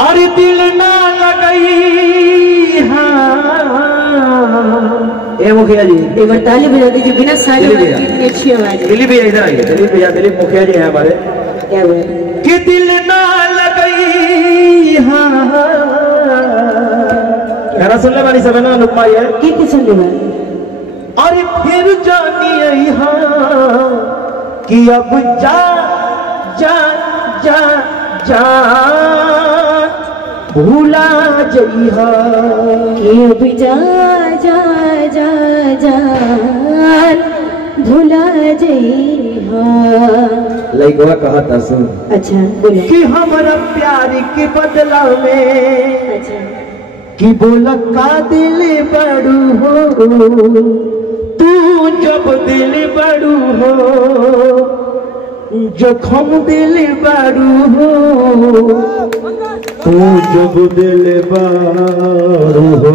और दिल ना लगई ए मुखिया जी एक बार ताली बजा दीजिए बिना साड़ी वाली कितनी अच्छी आवाज है। दिलीप भैया इधर आइए, दिलीप भैया, दिलीप मुखिया जी हैं हमारे। क्या हुआ कि दिल ना लगई गाना सुन ले वाली सब है ना लुकमा ये की सुन ले और फिर जानी कि अब जा जा जा जा भूला जइहा कि अब जा जा जा जा भूला जइहा। लइकवा कहा था सुन। अच्छा बोलो कि हमारा प्यार के बदला में अच्छा कि बोला का दिल बड़ू हो तू जब दिल बड़ू हो जखम दिल बड़ू हो तू जब दिल बड़ू हो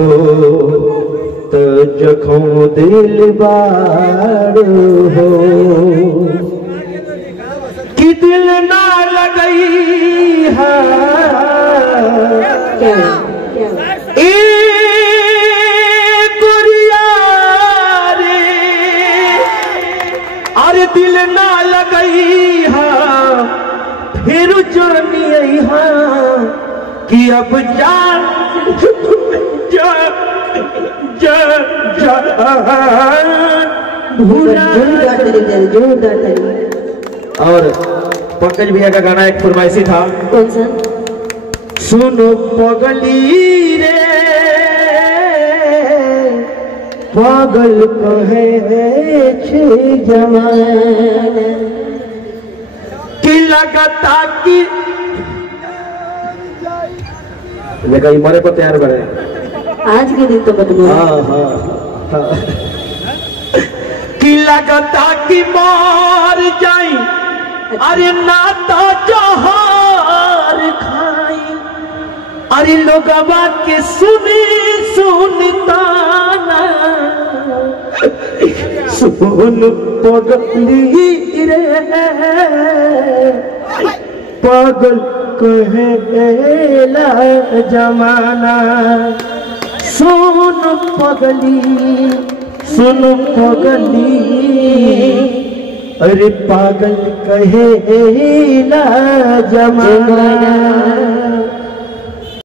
तो जखम दिल बड़ू हो कि दिल ना लगई है क्या अरे दिल ना लगई हा फिर जानी हा कि अब जा जा जा जा भूला। और पंकज भैया का गाना एक फरमाइशी था। कौन सा? सुनो पगली रे पागल कहे जमाना कि लगता कि लेकिन मरे को तैयार करे आज के दिन तो बदलो। हाँ हाँ कि लगता कि मर जाई अरे नाता जहार खाई अरे लोगवा के सुनी सुनता सुन पगली रे पागल कहेला जमाना सुन पगली सुन पगली अरे पागल कहेला जमाना।